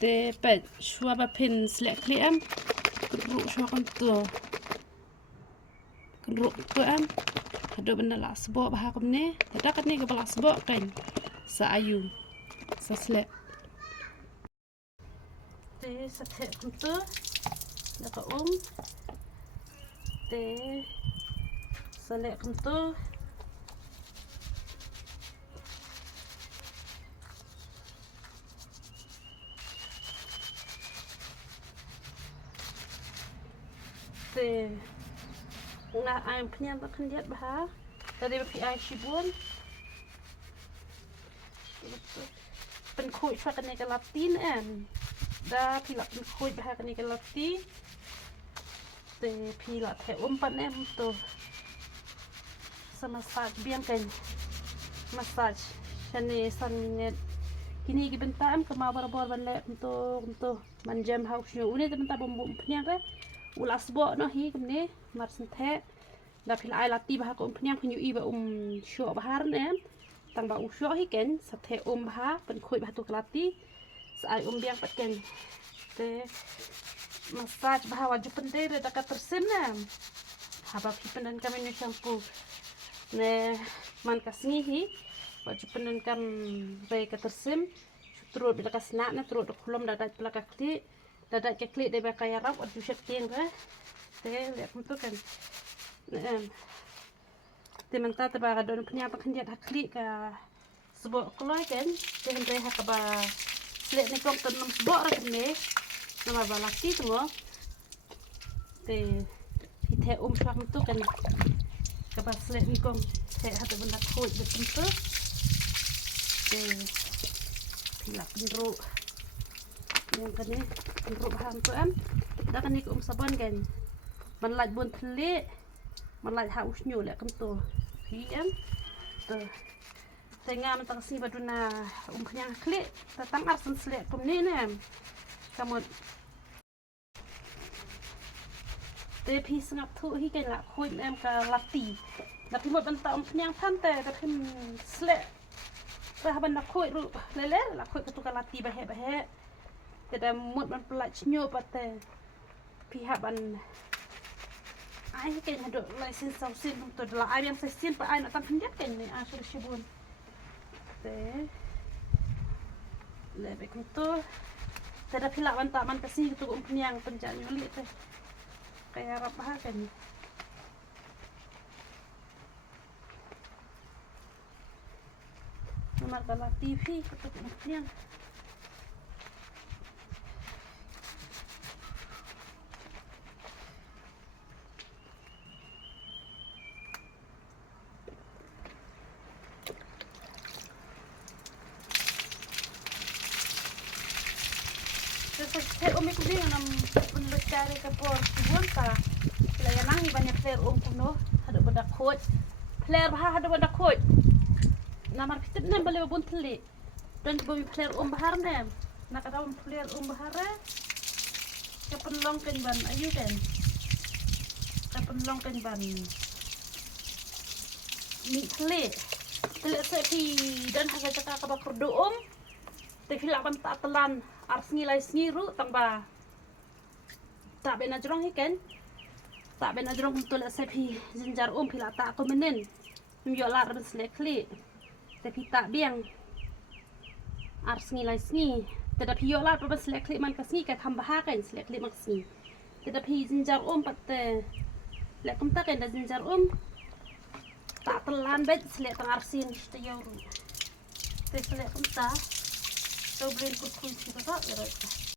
te pet shua ba pin slek kliem ru shua kon tu ru tu am hado benda la sbo bah kom ne tada kat ni ke bala sbo kan sa ayu sa slek te sa te kom tu da ka te slek kom tu nga ayam kenyang tak kendiat bah dari pi ai shibun pen khuj fa kan ke latin em da pi la pen khuj bah kan ke lati te pi la the pan em tu sama massage biang kan massage chane san net kini ki bentam ke ma bor ban le untuk manjam haus yo une bentam bom kenyang ke ulas bo no hi kemne mar senthe da pil ai lati bah ko pnyang khnu i ba sho bahar em tang ba sho hi ken sathe bha pen khoi bah tu lati sai biang pat ken te massage bah waju pende da ka tersin em haba pi penden kam ni shampoo ne man kasni hi waju penden kam re ka tersim turut bila ka sna na turut khulom da pelaka kli da ke kli de ba kaya rap waju shet ken ba te le tu kan te menta te ba don pnya pa khandiat hakli ka sbo kloi kan te hendre ha ka ba slek ni kong ton nom sbo ra ne nama ba laki tu te the swak tu kan ka ba slek ni kong te ha te benda khoi betul tu te pilak ru yang kan ni ru ham tu am da kan ni sabon kanมันไหลบนทะเลมันไหลหาอุชญูแหละคำตัวพี่เอ็มตัวแต่งานมันตั้งสีบดุนาพยังคลิแต่ตั้งอาร์สันเสลกลุ่มนี้เนี่ยกำหนดแต่พี่สงับทุที่กันละคุยแอมกับลัตตีแล้วพี่หมดบรรทัดพยังพันแต่พี่เสลกแต่ถ้าบรรดาคุยรู้เล่ๆละคุยกับตัวกับลัตตีไปเหะแต่หมดมันปลัดชโยปัตแต่พี่หาบันai kan ada license sausin untuk la ai yang sesin pa ai nak tan hendak kan ni asur shibun te lebe kuntu tada phila ban ta man kasi tu umnyang penjal nyuli te kaya rapah kan nomor kala TV tu umnyang saya umi kuding nam menurut cari ke por kubun ta player nang ni banyak player kuno ada benda coach player bah ada benda coach namar fitit nem bale bun tli dan bumi player bahar nem nak ada player bahar ke penlong kan ban ayu kan ke penlong kan ban ni tli sepi dan harga cakap ke bakar doom tapi lawan tak telan ars ngilai sniru tangba tak bena jrong hiken tak bena jrong betul sepi jinjar pila tak ko menen myo la ran slekli tapi tak biang ars ngilai sni tetapi yo la pa slekli man kasni ka thamba kan slekli maksni tetapi jinjar patte lekum tak kan jinjar tak telan bet slek tang arsin te yo te slek ta Dobrin kutkun kita tak